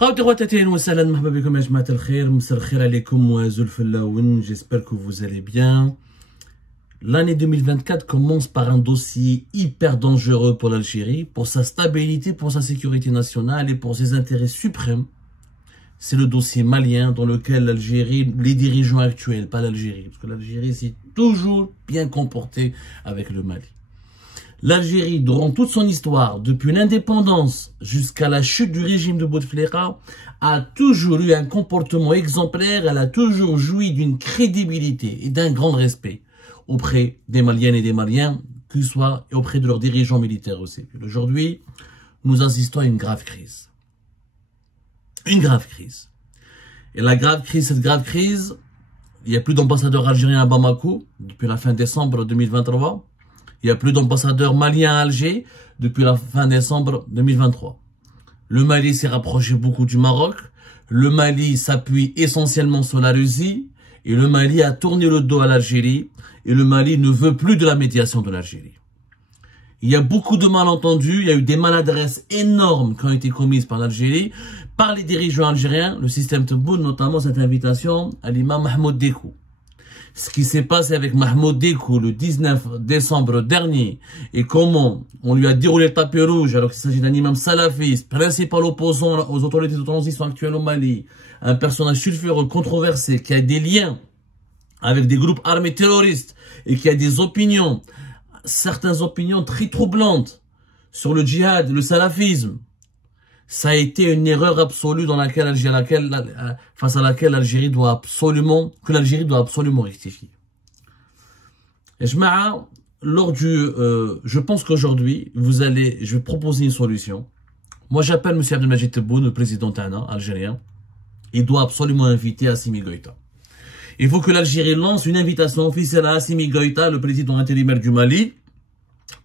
J'espère que vous allez bien. L'année 2024 commence par un dossier hyper dangereux pour l'Algérie, pour sa stabilité, pour sa sécurité nationale et pour ses intérêts suprêmes. C'est le dossier malien dans lequel l'Algérie, les dirigeants actuels, pas l'Algérie, parce que l'Algérie s'est toujours bien comportée avec le Mali. L'Algérie, durant toute son histoire, depuis l'indépendance jusqu'à la chute du régime de Bouteflika, a toujours eu un comportement exemplaire, elle a toujours joui d'une crédibilité et d'un grand respect auprès des Maliennes et des Maliens, que ce soit et auprès de leurs dirigeants militaires aussi. Aujourd'hui, nous assistons à une grave crise. Une grave crise. Et la grave crise, cette grave crise, il n'y a plus d'ambassadeur algérien à Bamako depuis la fin décembre 2023. Il n'y a plus d'ambassadeur malien à Alger depuis la fin décembre 2023. Le Mali s'est rapproché beaucoup du Maroc. Le Mali s'appuie essentiellement sur la Russie. Et le Mali a tourné le dos à l'Algérie. Et le Mali ne veut plus de la médiation de l'Algérie. Il y a beaucoup de malentendus. Il y a eu des maladresses énormes qui ont été commises par l'Algérie, par les dirigeants algériens. Le système Tebboune, notamment cette invitation à l'imam Mahmoud Dekou. Ce qui s'est passé avec Mahmoud Dekou le 19 décembre dernier et comment on lui a déroulé le tapis rouge alors qu'il s'agit d'un imam salafiste, principal opposant aux autorités de transition actuelles au Mali, un personnage sulfureux, controversé, qui a des liens avec des groupes armés terroristes et qui a des opinions, certaines opinions très troublantes sur le djihad, le salafisme. Ça a été une erreur absolue dans face à laquelle l'Algérie doit absolument rectifier. Et je pense qu'aujourd'hui, je vais proposer une solution. Moi, j'appelle M. Abdelmajid Tebboune, le président Tana, algérien. Il doit absolument inviter Assimi Goïta. Il faut que l'Algérie lance une invitation officielle à Assimi Goïta, le président intérimaire du Mali,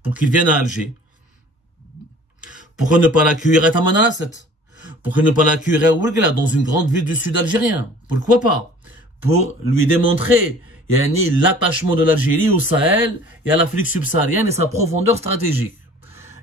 pour qu'il vienne à Alger. Pourquoi ne pas l'accueillir à Tamanrasset? Pourquoi ne pas l'accueillir à Ouargla, dans une grande ville du sud algérien? Pourquoi pas? Pour lui démontrer l'attachement de l'Algérie au Sahel et à l'Afrique subsaharienne et sa profondeur stratégique.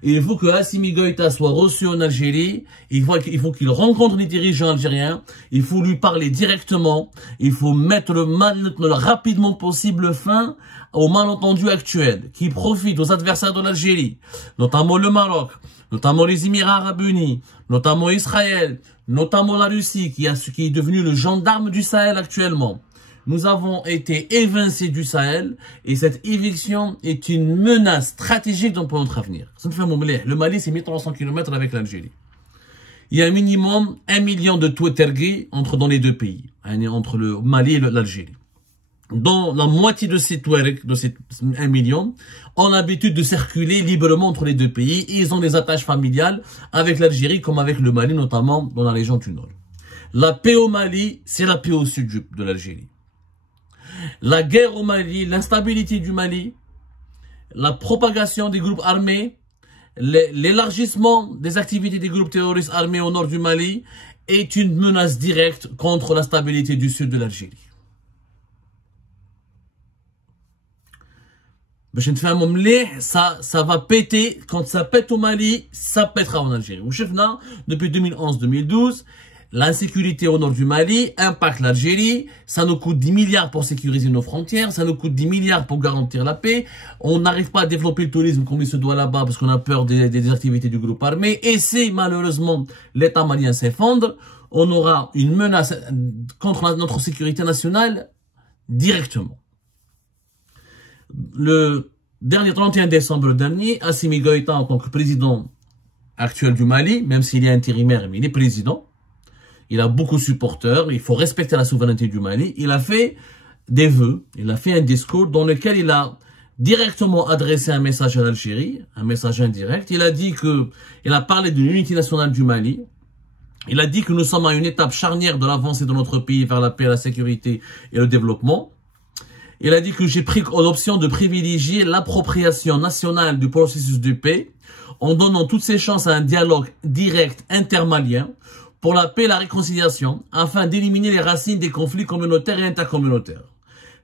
Et il faut que Assimi Goïta soit reçu en Algérie, il faut qu'il rencontre les dirigeants algériens, il faut lui parler directement, il faut mettre le rapidement possible fin aux malentendus actuels qui profitent aux adversaires de l'Algérie, notamment le Maroc, notamment les Émirats Arabes Unis, notamment Israël, notamment la Russie qui est devenu le gendarme du Sahel actuellement. Nous avons été évincés du Sahel et cette éviction est une menace stratégique pour notre avenir. Le Mali, c'est 1300 km avec l'Algérie. Il y a un minimum 1 million de Touareg dans les deux pays, entre le Mali et l'Algérie. Dans la moitié de ces Touareg, de ces 1 million, ont l'habitude de circuler librement entre les deux pays et ils ont des attaches familiales avec l'Algérie comme avec le Mali, notamment dans la région du Nord. La paix au Mali, c'est la paix au sud de l'Algérie. La guerre au Mali, l'instabilité du Mali, la propagation des groupes armés, l'élargissement des activités des groupes terroristes armés au nord du Mali est une menace directe contre la stabilité du sud de l'Algérie. Ça va péter, quand ça pète au Mali, ça pètera en Algérie. Depuis 2011-2012, l'insécurité au nord du Mali impacte l'Algérie, ça nous coûte 10 milliards pour sécuriser nos frontières, ça nous coûte 10 milliards pour garantir la paix, on n'arrive pas à développer le tourisme comme il se doit là-bas parce qu'on a peur des activités du groupe armé, et si malheureusement l'État malien s'effondre, on aura une menace contre notre sécurité nationale directement. Le dernier 31 décembre dernier, Assimi Goïta en tant que président actuel du Mali, même s'il est intérimaire, mais il est président, il a beaucoup de supporters, il faut respecter la souveraineté du Mali. Il a fait des vœux, il a fait un discours dans lequel il a directement adressé un message à l'Algérie, un message indirect. Il a parlé de l'unité nationale du Mali. Il a dit que nous sommes à une étape charnière de l'avancée de notre pays vers la paix, la sécurité et le développement. Il a dit que j'ai pris l'option de privilégier l'appropriation nationale du processus de paix en donnant toutes ses chances à un dialogue direct intermalien pour la paix et la réconciliation, afin d'éliminer les racines des conflits communautaires et intercommunautaires.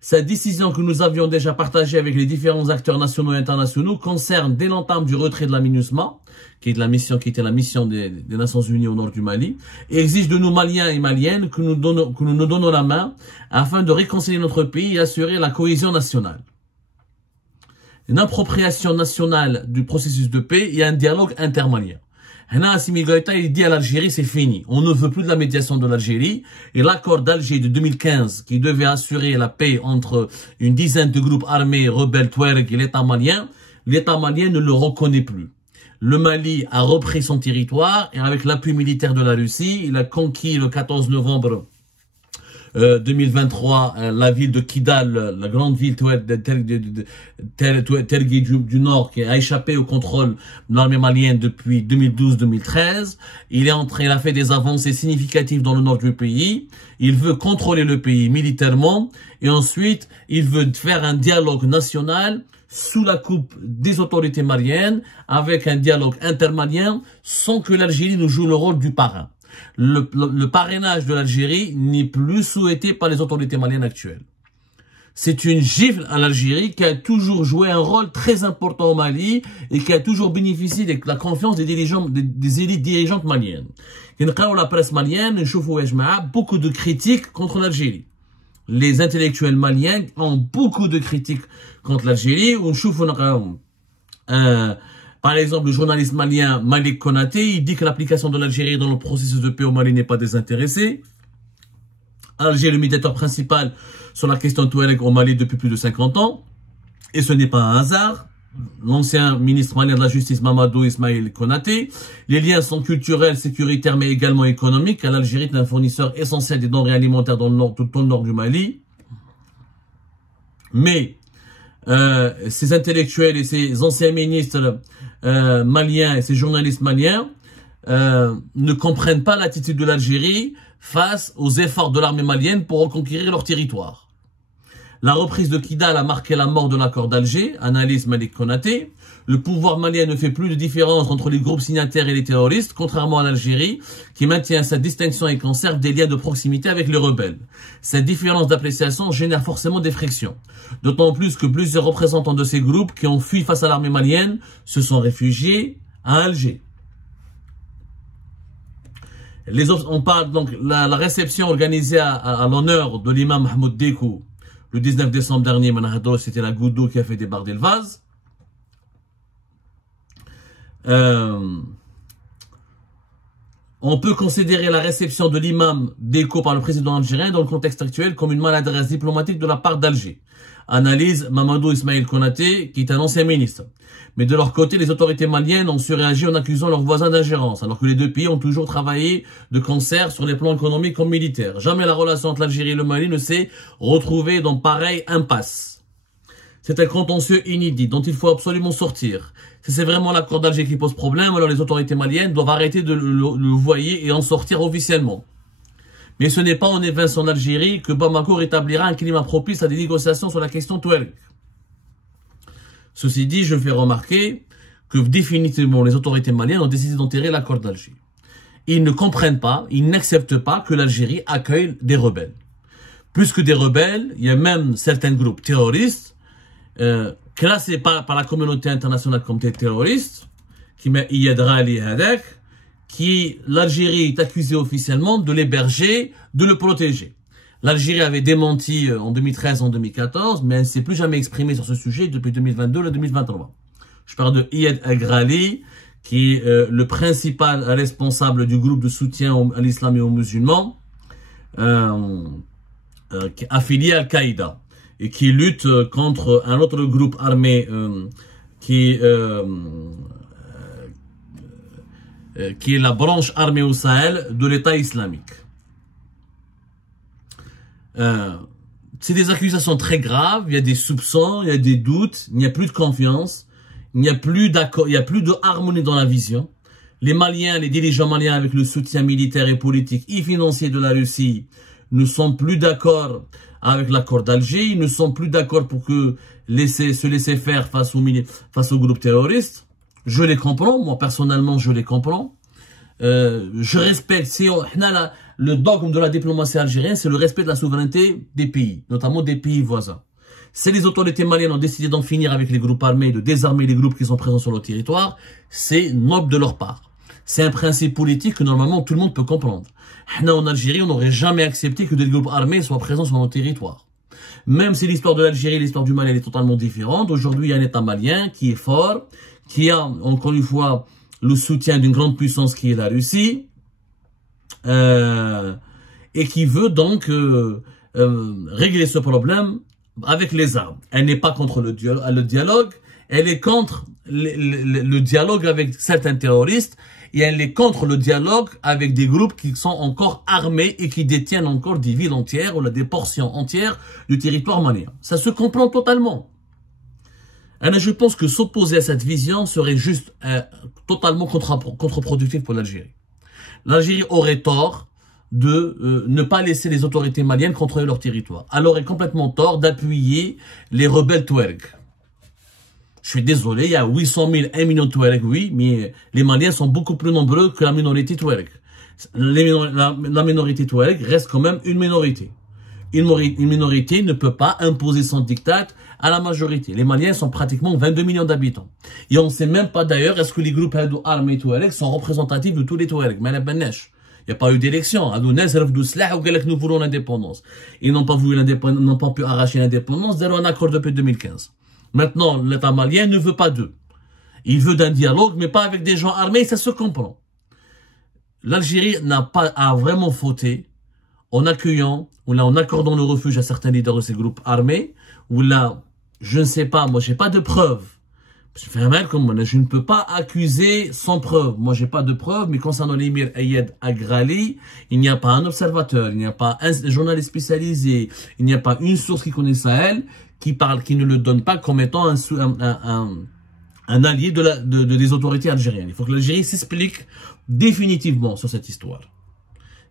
Cette décision que nous avions déjà partagée avec les différents acteurs nationaux et internationaux concerne dès l'entame du retrait de la MINUSMA, qui était la mission des Nations Unies au nord du Mali, et exige de nous Maliens et Maliennes que nous nous donnons la main afin de réconcilier notre pays et assurer la cohésion nationale. Une appropriation nationale du processus de paix et un dialogue intermalien. Assimi Goïta, il dit à l'Algérie, c'est fini. On ne veut plus de la médiation de l'Algérie. Et l'accord d'Alger de 2015, qui devait assurer la paix entre une dizaine de groupes armés rebelles Touareg et l'État malien ne le reconnaît plus. Le Mali a repris son territoire et avec l'appui militaire de la Russie, il a conquis le 14 novembre 2023 la ville de Kidal, la grande ville Tergui du Nord, qui a échappé au contrôle de l'armée malienne depuis 2012-2013. Il a fait des avancées significatives dans le nord du pays. Il veut contrôler le pays militairement et ensuite il veut faire un dialogue national sous la coupe des autorités maliennes, avec un dialogue intermalien, sans que l'Algérie ne joue le rôle du parrain. Le parrainage de l'Algérie n'est plus souhaité par les autorités maliennes actuelles. C'est une gifle à l'Algérie qui a toujours joué un rôle très important au Mali et qui a toujours bénéficié de la confiance des élites dirigeantes maliennes. La presse malienne, beaucoup de critiques contre l'Algérie. Les intellectuels maliens ont beaucoup de critiques contre l'Algérie. Par exemple, le journaliste malien Malik Konaté, il dit que l'application de l'Algérie dans le processus de paix au Mali n'est pas désintéressée. Alger est le médiateur principal sur la question touareg au Mali depuis plus de 50 ans. Et ce n'est pas un hasard. L'ancien ministre malien de la Justice, Mamadou Ismail Konaté. Les liens sont culturels, sécuritaires, mais également économiques. L'Algérie est un fournisseur essentiel des denrées alimentaires dans le nord, tout le nord du Mali. Mais ces intellectuels et ces anciens ministres maliens et ces journalistes maliens ne comprennent pas l'attitude de l'Algérie face aux efforts de l'armée malienne pour reconquérir leur territoire. La reprise de Kidal a marqué la mort de l'accord d'Alger, analyse Malik Konaté. Le pouvoir malien ne fait plus de différence entre les groupes signataires et les terroristes, contrairement à l'Algérie, qui maintient sa distinction et conserve des liens de proximité avec les rebelles. Cette différence d'appréciation génère forcément des frictions. D'autant plus que plusieurs représentants de ces groupes qui ont fui face à l'armée malienne se sont réfugiés à Alger. On parle donc la réception organisée à l'honneur de l'imam Mahmoud Dekou le 19 décembre dernier, c'était la goutte d'eau qui a fait déborder le vase. On peut considérer la réception de l'imam Dekou par le président algérien dans le contexte actuel comme une maladresse diplomatique de la part d'Alger. Analyse Mamadou Ismail Konaté, qui est un ancien ministre. Mais de leur côté, les autorités maliennes ont surréagi en accusant leurs voisins d'ingérence, alors que les deux pays ont toujours travaillé de concert sur les plans économiques comme militaires. Jamais la relation entre l'Algérie et le Mali ne s'est retrouvée dans pareille impasse. C'est un contentieux inédit dont il faut absolument sortir. Si c'est vraiment l'accord d'Alger qui pose problème, alors les autorités maliennes doivent arrêter de le voyer et en sortir officiellement. Mais ce n'est pas en évince en Algérie que Bamako rétablira un climat propice à des négociations sur la question touareg. Ceci dit, je fais remarquer que définitivement les autorités maliennes ont décidé d'enterrer l'accord d'Alger. Ils ne comprennent pas, ils n'acceptent pas que l'Algérie accueille des rebelles. Plus que des rebelles, il y a même certains groupes terroristes classés par la communauté internationale comme des terroristes, qui met Iyadra Ali Hadek, qui l'Algérie est accusée officiellement de l'héberger, de le protéger. L'Algérie avait démenti en 2013, en 2014, mais elle ne s'est plus jamais exprimée sur ce sujet depuis 2022 et 2023. Je parle de Iyad Agrali, qui est le principal responsable du groupe de soutien à l'islam et aux musulmans, affilié à Al-Qaïda, et qui lutte contre un autre groupe armé qui est la branche armée au Sahel de l'État islamique. C'est des accusations très graves, il y a des soupçons, il y a des doutes, il n'y a plus de confiance, il n'y a plus d'accord, il n'y a plus de harmonie dans la vision. Les Maliens, les dirigeants maliens avec le soutien militaire et politique et financier de la Russie ne sont plus d'accord avec l'accord d'Alger, ils ne sont plus d'accord pour se laisser faire face au groupe terroriste. Je les comprends, moi personnellement je les comprends. Je respecte, le dogme de la diplomatie algérienne, c'est le respect de la souveraineté des pays, notamment des pays voisins. Si les autorités maliennes ont décidé d'en finir avec les groupes armés, de désarmer les groupes qui sont présents sur le territoire, c'est noble de leur part. C'est un principe politique que normalement tout le monde peut comprendre. Nous, en Algérie, on n'aurait jamais accepté que des groupes armés soient présents sur notre territoire. Même si l'histoire de l'Algérie et l'histoire du Mali elle est totalement différente, aujourd'hui il y a un État malien qui est fort, qui a encore une fois le soutien d'une grande puissance qui est la Russie, et qui veut donc régler ce problème avec les armes. Elle n'est pas contre le dialogue, elle est contre le dialogue avec certains terroristes, et elle est contre le dialogue avec des groupes qui sont encore armés et qui détiennent encore des villes entières ou des portions entières du territoire malien. Ça se comprend totalement. Et je pense que s'opposer à cette vision serait juste totalement contre-productif pour l'Algérie. L'Algérie aurait tort de ne pas laisser les autorités maliennes contrôler leur territoire. Elle aurait complètement tort d'appuyer les rebelles Touaregs. Je suis désolé, il y a 800 000, 1 million de Touaregs, oui, mais les Maliens sont beaucoup plus nombreux que la minorité Touareg. La minorité Touareg reste quand même une minorité. Une minorité ne peut pas imposer son diktat à la majorité. Les Maliens sont pratiquement 22 millions d'habitants. Et on ne sait même pas d'ailleurs est-ce que les groupes armés Touareg sont représentatifs de tous les Touaregs. Mais il n'y a pas eu d'élection. Nous voulons l'indépendance. Ils n'ont pas voulu l'indépendance, n'ont pas pu arracher l'indépendance. Ils ont un accord depuis 2015. Maintenant, l'État malien ne veut pas d'eux. Il veut d'un dialogue, mais pas avec des gens armés, ça se comprend. L'Algérie n'a pas à vraiment fauté en accueillant, ou là en accordant le refuge à certains leaders de ces groupes armés, ou là, je ne sais pas, moi j'ai pas de preuves. Je ne peux pas accuser sans preuve. Moi j'ai pas de preuves, mais concernant l'émir Ayed Agrali, il n'y a pas un observateur, il n'y a pas un journaliste spécialisé, il n'y a pas une source qui connaît Sahel, qui ne le donne pas comme étant un allié des autorités algériennes. Il faut que l'Algérie s'explique définitivement sur cette histoire.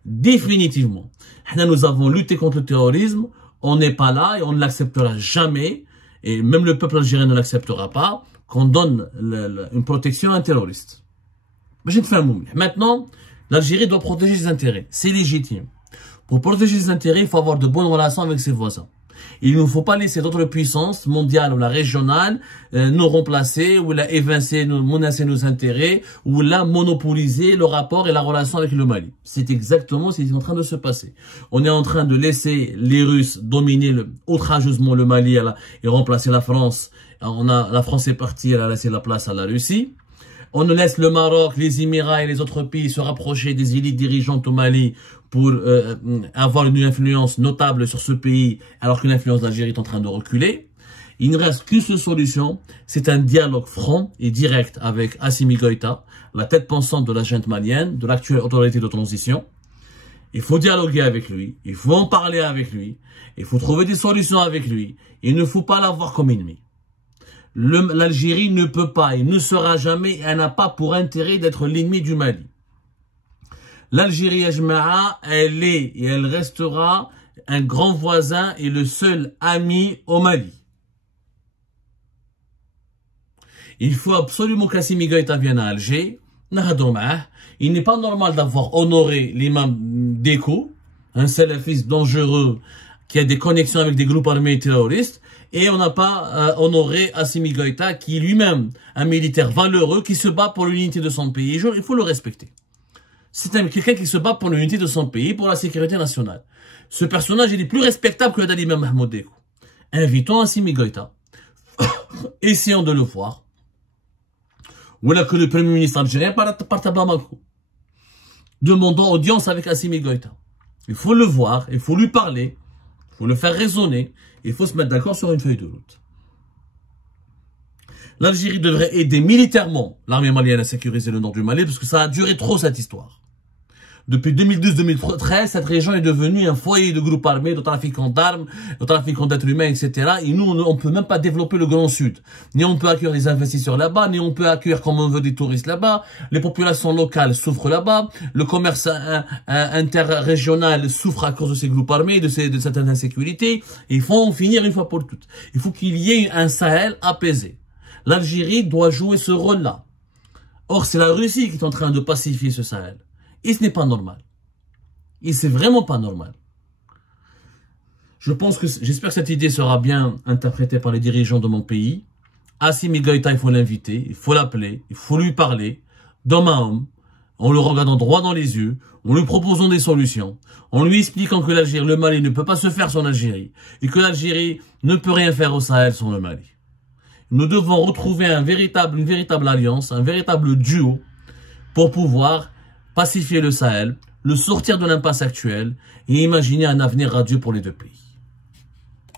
Définitivement. Nous avons lutté contre le terrorisme, on n'est pas là et on ne l'acceptera jamais, et même le peuple algérien ne l'acceptera pas, qu'on donne une protection à un terroriste. Maintenant, l'Algérie doit protéger ses intérêts. C'est légitime. Pour protéger ses intérêts, il faut avoir de bonnes relations avec ses voisins. Il ne faut pas laisser d'autres puissances mondiales ou la régionale nous remplacer ou la évincer, menacer nos intérêts ou la monopoliser le rapport et la relation avec le Mali. C'est exactement ce qui est en train de se passer. On est en train de laisser les Russes dominer outrageusement le Mali et remplacer la France. La France est partie, elle a laissé la place à la Russie. On laisse le Maroc, les Émirats et les autres pays se rapprocher des élites dirigeantes au Mali pour avoir une influence notable sur ce pays, alors que l'influence d'Algérie est en train de reculer. Il ne reste qu'une seule solution, c'est un dialogue franc et direct avec Assimi Goïta, la tête pensante de la junte malienne, de l'actuelle autorité de transition. Il faut dialoguer avec lui, il faut en parler avec lui, il faut trouver des solutions avec lui. Il ne faut pas l'avoir comme ennemi. L'Algérie ne peut pas et ne sera jamais, elle n'a pas pour intérêt d'être l'ennemi du Mali. L'Algérie, elle est et elle restera un grand voisin et le seul ami au Mali. Il faut absolument qu'Assimi Goïta vienne à Alger. Il n'est pas normal d'avoir honoré l'imam Déco, un salafiste dangereux qui a des connexions avec des groupes armés terroristes, et on n'a pas honoré Assimi Goïta, qui est lui-même un militaire valeureux qui se bat pour l'unité de son pays. Il faut le respecter. C'est quelqu'un qui se bat pour l'unité de son pays, pour la sécurité nationale. Ce personnage, il est plus respectable que l'imam Mahmoud Déco. Invitons Assimi Goïta. Essayons de le voir. Ou là que le Premier ministre algérien parte à Bamako. Demandons audience avec Assimi Goïta. Il faut le voir, il faut lui parler, il faut le faire raisonner, il faut se mettre d'accord sur une feuille de route. L'Algérie devrait aider militairement l'armée malienne à sécuriser le nord du Mali, parce que ça a duré trop cette histoire. Depuis 2012-2013, cette région est devenue un foyer de groupes armés, de trafiquants d'armes, de trafiquants d'êtres humains, etc. Et nous, on ne peut même pas développer le Grand Sud. Ni on peut accueillir des investisseurs là-bas, ni on peut accueillir comme on veut des touristes là-bas. Les populations locales souffrent là-bas. Le commerce interrégional souffre à cause de ces groupes armés, de cette insécurité. Et il faut en finir une fois pour toutes. Il faut qu'il y ait un Sahel apaisé. L'Algérie doit jouer ce rôle-là. Or, c'est la Russie qui est en train de pacifier ce Sahel. Et ce n'est pas normal. Et c'est vraiment pas normal. J'espère que cette idée sera bien interprétée par les dirigeants de mon pays. Assimi Goïta, il faut l'inviter, il faut l'appeler, il faut lui parler, d'homme à homme, en le regardant droit dans les yeux, en lui proposant des solutions, en lui expliquant que l'Algérie, le Mali ne peut pas se faire sans l'Algérie, et que l'Algérie ne peut rien faire au Sahel sans le Mali. Nous devons retrouver une véritable alliance, un véritable duo, pour pouvoir pacifier le Sahel, le sortir de l'impasse actuelle, et imaginer un avenir radieux pour les deux pays.